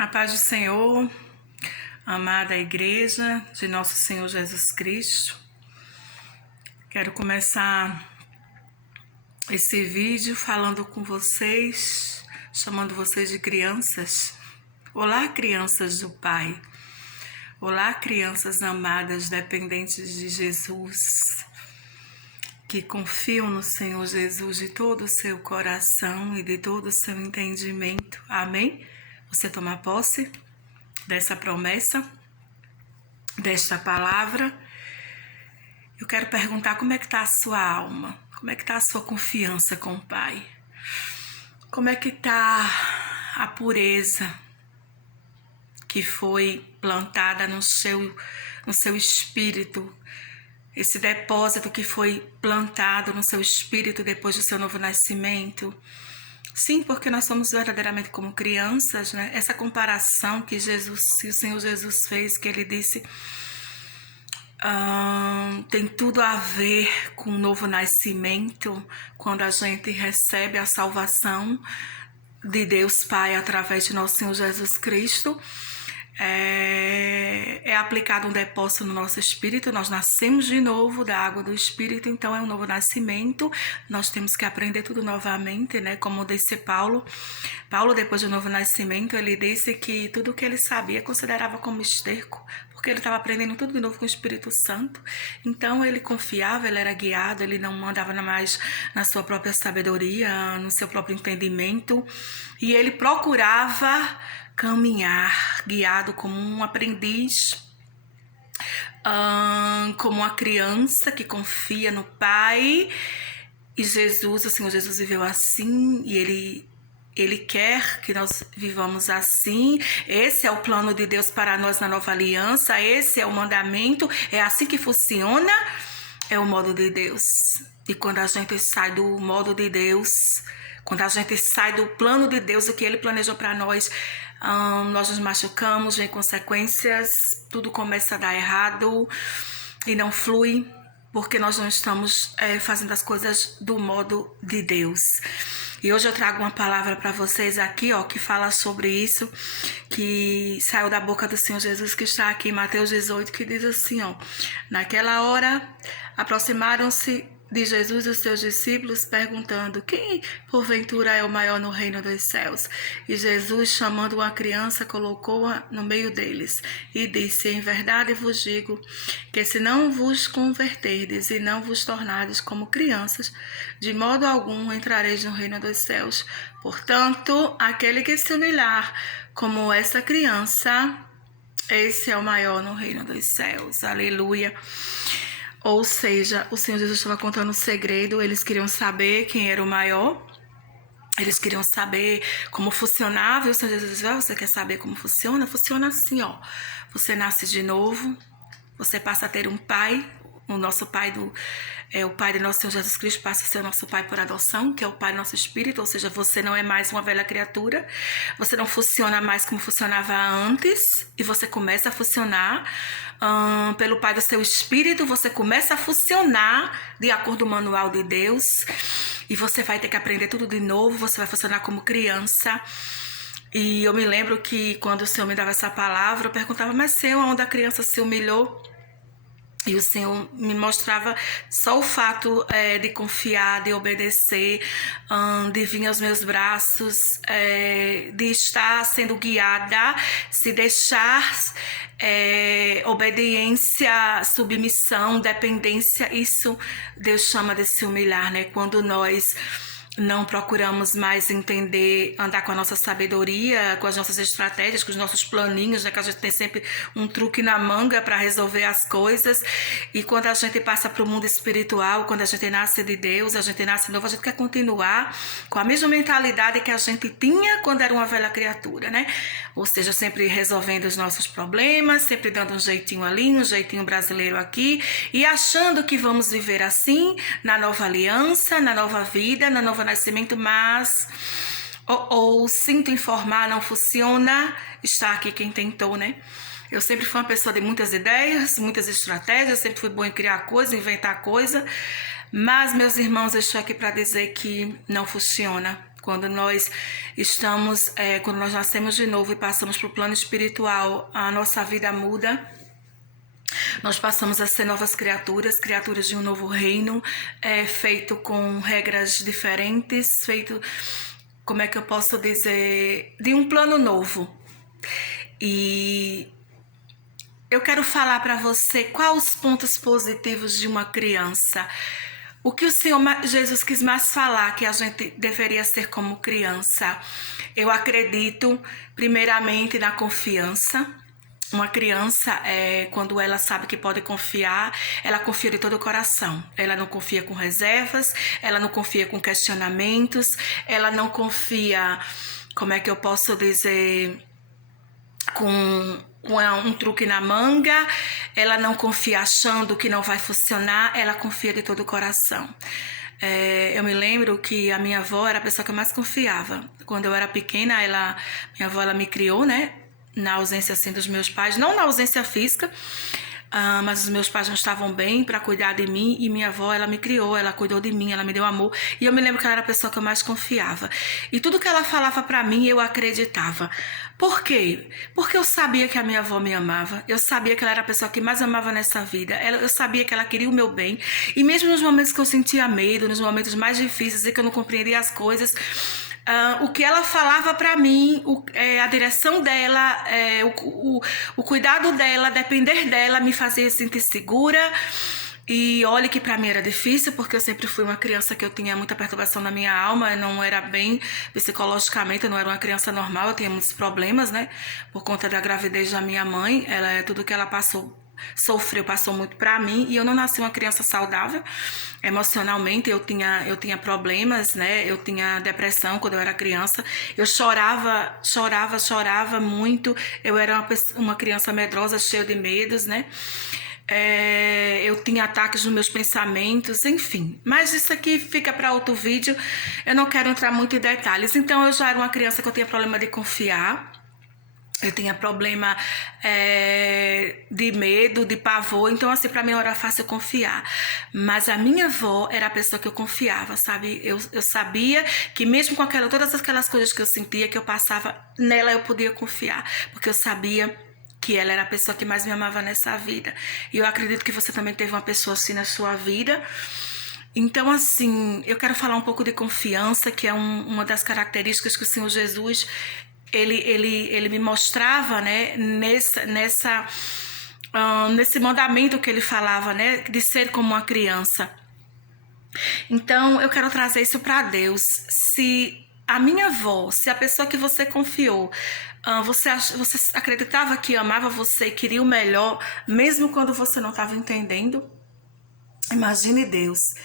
A paz do Senhor, amada igreja de nosso Senhor Jesus Cristo. Quero começar esse vídeo falando com vocês, chamando vocês de crianças. Olá, crianças do Pai. Olá, crianças amadas, dependentes de Jesus, que confiam no Senhor Jesus de todo o seu coração e de todo o seu entendimento. Amém? Você toma posse dessa promessa, desta palavra. Eu quero perguntar como é que está a sua alma, como é que está a sua confiança com o Pai, como é que está a pureza que foi plantada no seu espírito, esse depósito que foi plantado no seu espírito depois do seu novo nascimento. Sim, porque nós somos verdadeiramente como crianças, né? Essa comparação que o Senhor Jesus fez, que ele disse, tem tudo a ver com o novo nascimento, quando a gente recebe a salvação de Deus Pai através de nosso Senhor Jesus Cristo. É aplicado um depósito no nosso espírito, nós nascemos de novo da água do espírito, então é um novo nascimento, nós temos que aprender tudo novamente, né? Como disse Paulo, depois do novo nascimento, ele disse que tudo que ele sabia considerava como esterco, porque ele estava aprendendo tudo de novo com o Espírito Santo. Então ele confiava, ele era guiado, ele não andava mais na sua própria sabedoria, no seu próprio entendimento, e ele procurava caminhar guiado como um aprendiz, como uma criança que confia no Pai. E Jesus, o Senhor Jesus viveu assim, e Ele quer que nós vivamos assim. Esse é o plano de Deus para nós na nova aliança, esse é o mandamento, é assim que funciona, é o modo de Deus. E quando a gente sai do modo de Deus, quando a gente sai do plano de Deus, o que Ele planejou para nós, nós nos machucamos, vem consequências, tudo começa a dar errado e não flui, porque nós não estamos fazendo as coisas do modo de Deus. E hoje eu trago uma palavra para vocês aqui, que fala sobre isso, que saiu da boca do Senhor Jesus, que está aqui em Mateus 18, que diz assim, naquela hora aproximaram-se de Jesus os seus discípulos, perguntando: quem porventura é o maior no reino dos céus? E Jesus, chamando uma criança, colocou-a no meio deles e disse: em verdade vos digo que se não vos converterdes e não vos tornardes como crianças, de modo algum entrareis no reino dos céus. Portanto, aquele que se humilhar como essa criança, esse é o maior no reino dos céus. Aleluia. Ou seja, o Senhor Jesus estava contando um segredo, eles queriam saber quem era o maior, eles queriam saber como funcionava, e o Senhor Jesus disse: você quer saber como funciona? Funciona assim, você nasce de novo, você passa a ter um pai, o nosso pai o pai de nosso Senhor Jesus Cristo passa a ser o nosso pai por adoção, que é o pai do nosso espírito, ou seja, você não é mais uma velha criatura, você não funciona mais como funcionava antes, e você começa a funcionar pelo pai do seu espírito, você começa a funcionar de acordo com o manual de Deus, e você vai ter que aprender tudo de novo, você vai funcionar como criança. E eu me lembro que quando o Senhor me dava essa palavra, eu perguntava: mas Senhor, onde a criança se humilhou? E o Senhor me mostrava só o fato de confiar, de obedecer, de vir aos meus braços, de estar sendo guiada, se deixar obediência, submissão, dependência. Isso Deus chama de se humilhar, né? Quando nós não procuramos mais entender, andar com a nossa sabedoria, com as nossas estratégias, com os nossos planinhos, né? Que a gente tem sempre um truque na manga para resolver as coisas. E quando a gente passa para o mundo espiritual, quando a gente nasce de Deus, a gente nasce novo, a gente quer continuar com a mesma mentalidade que a gente tinha quando era uma velha criatura, né? Ou seja, sempre resolvendo os nossos problemas, sempre dando um jeitinho ali, um jeitinho brasileiro aqui, e achando que vamos viver assim, na nova aliança, na nova vida, na nova nascimento, mas sinto informar, não funciona. Está aqui quem tentou, né? Eu sempre fui uma pessoa de muitas ideias, muitas estratégias, sempre fui boa em criar coisa, inventar coisa, mas, meus irmãos, eu estou aqui para dizer que não funciona. Quando nós quando nós nascemos de novo e passamos para o plano espiritual, a nossa vida muda. Nós passamos a ser novas criaturas, criaturas de um novo reino, feito com regras diferentes, feito, como é que eu posso dizer, de um plano novo. E eu quero falar para você quais os pontos positivos de uma criança. O que o Senhor Jesus quis mais falar que a gente deveria ser como criança. Eu acredito, primeiramente, na confiança. Uma criança, quando ela sabe que pode confiar, ela confia de todo o coração. Ela não confia com reservas, ela não confia com questionamentos, ela não confia, como é que eu posso dizer, com um truque na manga, ela não confia achando que não vai funcionar, ela confia de todo o coração. Eu me lembro que a minha avó era a pessoa que eu mais confiava. Quando eu era pequena, minha avó ela me criou, né? Na ausência assim dos meus pais, não na ausência física, mas os meus pais não estavam bem para cuidar de mim, e minha avó, ela me criou, ela cuidou de mim, ela me deu amor, e eu me lembro que ela era a pessoa que eu mais confiava, e tudo que ela falava para mim eu acreditava. Por quê? Porque eu sabia que a minha avó me amava, eu sabia que ela era a pessoa que mais amava nessa vida, eu sabia que ela queria o meu bem, e mesmo nos momentos que eu sentia medo, nos momentos mais difíceis e que eu não compreendia as coisas, o que ela falava para mim, a direção dela, o cuidado dela, depender dela, me fazia sentir segura. E olha que para mim era difícil, porque eu sempre fui uma criança que eu tinha muita perturbação na minha alma, eu não era bem psicologicamente, eu não era uma criança normal, eu tinha muitos problemas, né? Por conta da gravidez da minha mãe, tudo que ela passou muito para mim, e eu não nasci uma criança saudável emocionalmente. Eu tinha problemas, né? Eu tinha depressão quando eu era criança, eu chorava muito, eu era uma criança medrosa, cheia de medos, né? Eu tinha ataques nos meus pensamentos, enfim. Mas isso aqui fica para outro vídeo, eu não quero entrar muito em detalhes. Então eu já era uma criança que eu tinha problema de confiar. Eu tinha problema de medo, de pavor, então assim, pra mim não era fácil confiar. Mas a minha avó era a pessoa que eu confiava, sabe? Eu sabia que mesmo com todas aquelas coisas que eu sentia, que eu passava, nela eu podia confiar, porque eu sabia que ela era a pessoa que mais me amava nessa vida. E eu acredito que você também teve uma pessoa assim na sua vida. Então, assim, eu quero falar um pouco de confiança, que é uma das características que o Senhor Jesus ele me mostrava, né, nesse mandamento que ele falava, né, de ser como uma criança. Então eu quero trazer isso para Deus. Se a minha avó, se a pessoa que você confiou, você acreditava que amava você e queria o melhor, mesmo quando você não estava entendendo? Imagine Deus.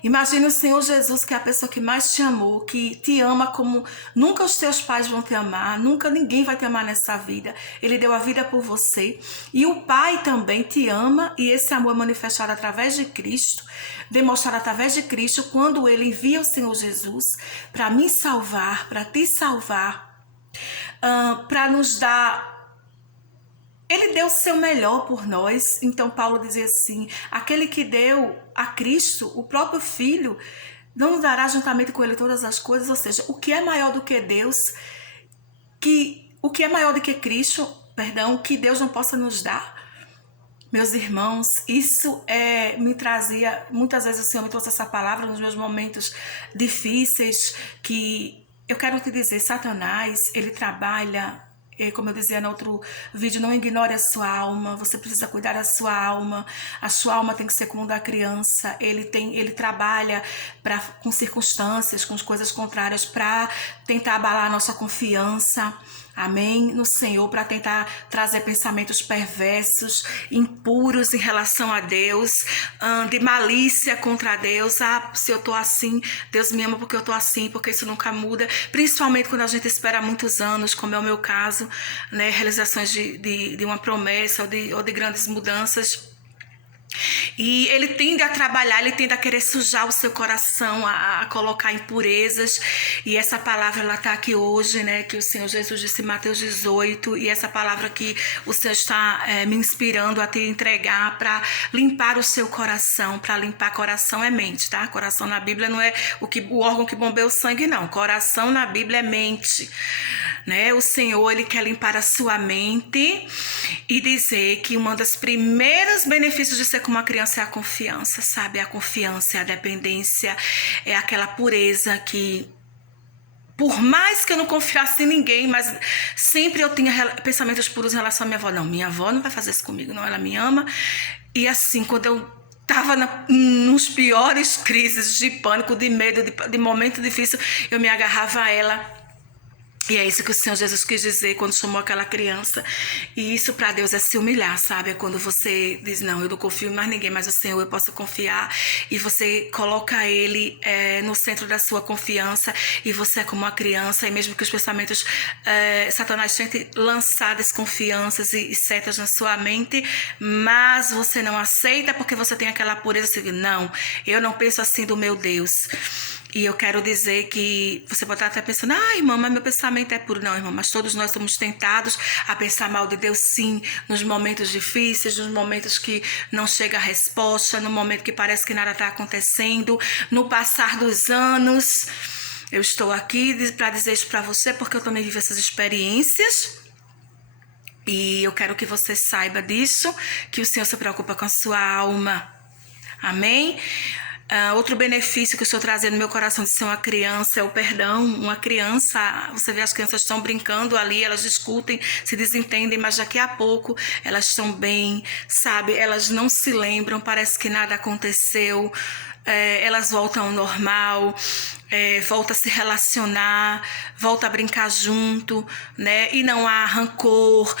Imagine o Senhor Jesus, que é a pessoa que mais te amou, que te ama como nunca os teus pais vão te amar, nunca ninguém vai te amar nessa vida. Ele deu a vida por você. E o Pai também te ama, e esse amor é manifestado através de Cristo, demonstrado através de Cristo, quando Ele envia o Senhor Jesus para me salvar, para te salvar, para nos dar... Ele deu o seu melhor por nós. Então Paulo dizia assim: aquele que deu a Cristo, o próprio Filho, não nos dará juntamente com ele todas as coisas. Ou seja, o que é maior do que Deus, o que é maior do que Cristo, que Deus não possa nos dar? Meus irmãos, isso me trazia, muitas vezes o Senhor me trouxe essa palavra nos meus momentos difíceis, que eu quero te dizer, Satanás, ele trabalha... Como eu dizia no outro vídeo, não ignore a sua alma, você precisa cuidar da sua alma. A sua alma tem que ser como da criança. Ele trabalha com circunstâncias, com coisas contrárias, para tentar abalar a nossa confiança, amém, no Senhor, para tentar trazer pensamentos perversos, impuros em relação a Deus, de malícia contra Deus. Se eu tô assim, Deus me ama porque eu tô assim, porque isso nunca muda. Principalmente quando a gente espera muitos anos, como é o meu caso, né, realizações de uma promessa ou de grandes mudanças. E ele tende a trabalhar, ele tende a querer sujar o seu coração, a colocar impurezas. E essa palavra, ela está aqui hoje, né? Que o Senhor Jesus disse em Mateus 18. E essa palavra que o Senhor está me inspirando a te entregar para limpar o seu coração. Para limpar coração é mente, tá? Coração na Bíblia não é o órgão que bombeia o sangue, não. Coração na Bíblia é mente. Né? O Senhor, ele quer limpar a sua mente e dizer que um dos primeiros benefícios de ser como uma criança é a confiança, sabe? A confiança, a dependência, é aquela pureza que, por mais que eu não confiasse em ninguém, mas sempre eu tinha pensamentos puros em relação à minha avó. Não, minha avó não vai fazer isso comigo, não, ela me ama. E assim, quando eu estava nos piores crises de pânico, de medo, de momento difícil, eu me agarrava a ela. E é isso que o Senhor Jesus quis dizer quando chamou aquela criança. E isso para Deus é se humilhar, sabe? É quando você diz, não, eu não confio em mais ninguém, mas o Senhor eu posso confiar. E você coloca Ele no centro da sua confiança. E você é como uma criança. E mesmo que os pensamentos, Satanás tente lançar desconfianças e setas na sua mente, mas você não aceita porque você tem aquela pureza. Você diz, não, eu não penso assim do meu Deus. E eu quero dizer que você pode estar até pensando, irmã, mas meu pensamento é puro. Não, irmã, mas todos nós somos tentados a pensar mal de Deus, sim, nos momentos difíceis, nos momentos que não chega a resposta, no momento que parece que nada está acontecendo, no passar dos anos. Eu estou aqui para dizer isso para você, porque eu também vivo essas experiências. E eu quero que você saiba disso, que o Senhor se preocupa com a sua alma. Amém? Outro benefício que o Senhor trazia no meu coração de ser uma criança é o perdão. Uma criança, você vê as crianças estão brincando ali, elas discutem, se desentendem, mas daqui a pouco elas estão bem, sabe? Elas não se lembram, parece que nada aconteceu, elas voltam ao normal, voltam a se relacionar, voltam a brincar junto, né? E não há rancor.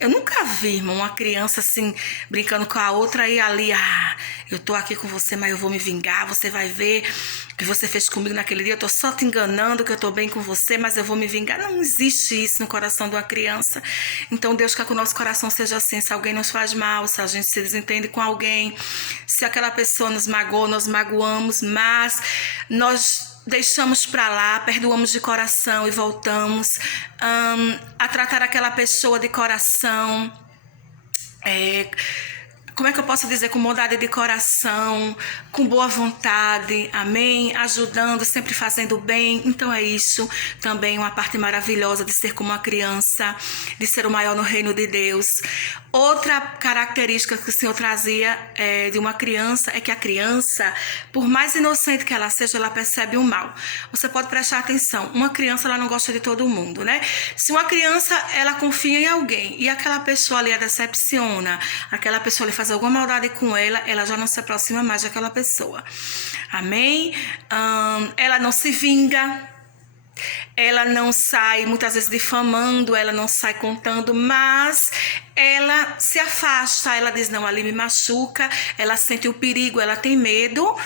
Eu nunca vi, irmão, uma criança assim, brincando com a outra e ali, eu tô aqui com você, mas eu vou me vingar, você vai ver o que você fez comigo naquele dia, eu tô só te enganando que eu tô bem com você, mas eu vou me vingar. Não existe isso no coração de uma criança. Então Deus quer que o nosso coração seja assim. Se alguém nos faz mal, se a gente se desentende com alguém, se aquela pessoa nos magoou, nós magoamos, mas nós deixamos para lá, perdoamos de coração e voltamos a tratar aquela pessoa de coração, como é que eu posso dizer, com bondade de coração, com boa vontade, amém? Ajudando, sempre fazendo bem. Então é isso também, uma parte maravilhosa de ser como uma criança, de ser o maior no reino de Deus. Outra característica que o Senhor trazia de uma criança é que a criança, por mais inocente que ela seja, ela percebe o mal. Você pode prestar atenção, uma criança ela não gosta de todo mundo, né? Se uma criança ela confia em alguém e aquela pessoa ali a decepciona, aquela pessoa ali faz alguma maldade com ela, ela já não se aproxima mais daquela pessoa. Amém? Ela não se vinga, ela não sai muitas vezes difamando, ela não sai contando, mas ela se afasta, ela diz, não, ali me machuca, ela sente o perigo, ela tem medo.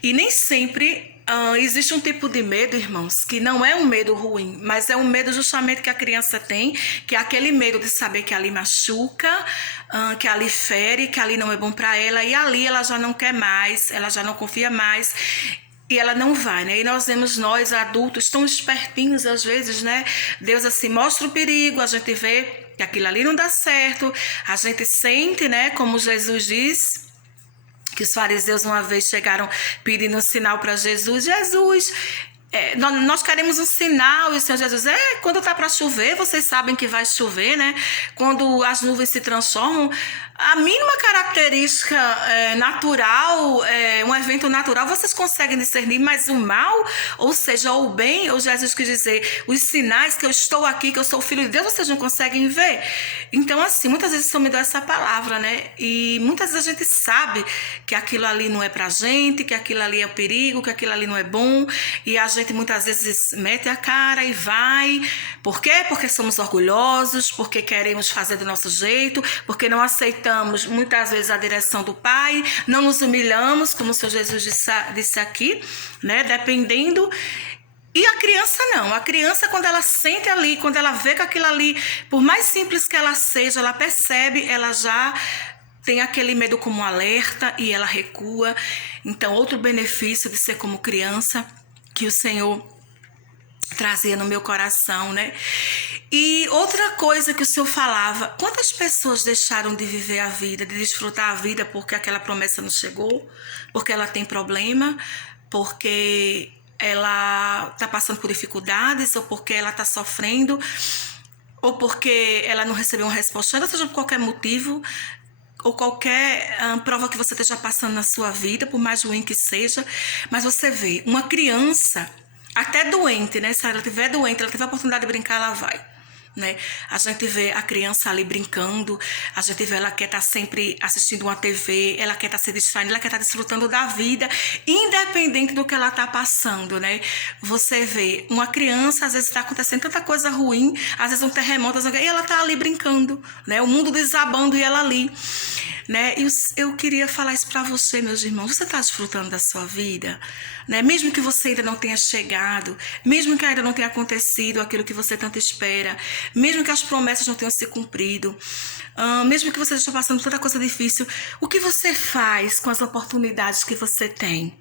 E nem sempre existe um tipo de medo, irmãos, que não é um medo ruim, mas é um medo justamente que a criança tem, que é aquele medo de saber que ali machuca, que ali fere, que ali não é bom para ela, e ali ela já não quer mais, ela já não confia mais, e ela não vai, né? E nós vemos nós, adultos, tão espertinhos às vezes, né? Deus assim mostra o perigo, a gente vê que aquilo ali não dá certo, a gente sente, né? Como Jesus diz, que os fariseus uma vez chegaram pedindo um sinal para Jesus. Jesus, nós queremos um sinal. E o Senhor Jesus, quando está para chover, vocês sabem que vai chover, né? Quando as nuvens se transformam, a mínima característica natural, um evento natural, vocês conseguem discernir, mas o mal, ou seja, o bem, ou Jesus quis dizer, os sinais que eu estou aqui, que eu sou filho de Deus, vocês não conseguem ver. Então, assim, muitas vezes o Senhor me dá essa palavra, né? E muitas vezes a gente sabe que aquilo ali não é pra gente, que aquilo ali é o perigo, que aquilo ali não é bom, e a gente muitas vezes mete a cara e vai. Por quê? Porque somos orgulhosos, porque queremos fazer do nosso jeito, porque não aceitamos muitas vezes a direção do Pai, não nos humilhamos, como o Senhor Jesus disse aqui, né? Dependendo. E a criança não, a criança quando ela sente ali, quando ela vê que aquilo ali, por mais simples que ela seja, ela percebe, ela já tem aquele medo como alerta e ela recua. Então, outro benefício de ser como criança que o Senhor trazia no meu coração, né? E outra coisa que o Senhor falava, quantas pessoas deixaram de viver a vida, de desfrutar a vida porque aquela promessa não chegou, porque ela tem problema, porque ela está passando por dificuldades, ou porque ela está sofrendo, ou porque ela não recebeu uma resposta, seja por qualquer motivo, ou qualquer prova que você esteja passando na sua vida, por mais ruim que seja. Mas você vê, uma criança, até doente, né? Se ela estiver doente, ela tiver a oportunidade de brincar, ela vai. Né? A gente vê a criança ali brincando, a gente vê ela quer estar sempre assistindo uma TV, ela quer estar se distraindo, ela quer estar desfrutando da vida, independente do que ela está passando, né? Você vê uma criança, às vezes está acontecendo tanta coisa ruim, às vezes um terremoto, e ela está ali brincando, né? O mundo desabando e ela ali, né? E eu queria falar isso para você, meus irmãos. Você está desfrutando da sua vida, né? Mesmo que você ainda não tenha chegado, mesmo que ainda não tenha acontecido aquilo que você tanto espera, mesmo que as promessas não tenham se cumprido, mesmo que você esteja passando por tanta coisa difícil, o que você faz com as oportunidades que você tem?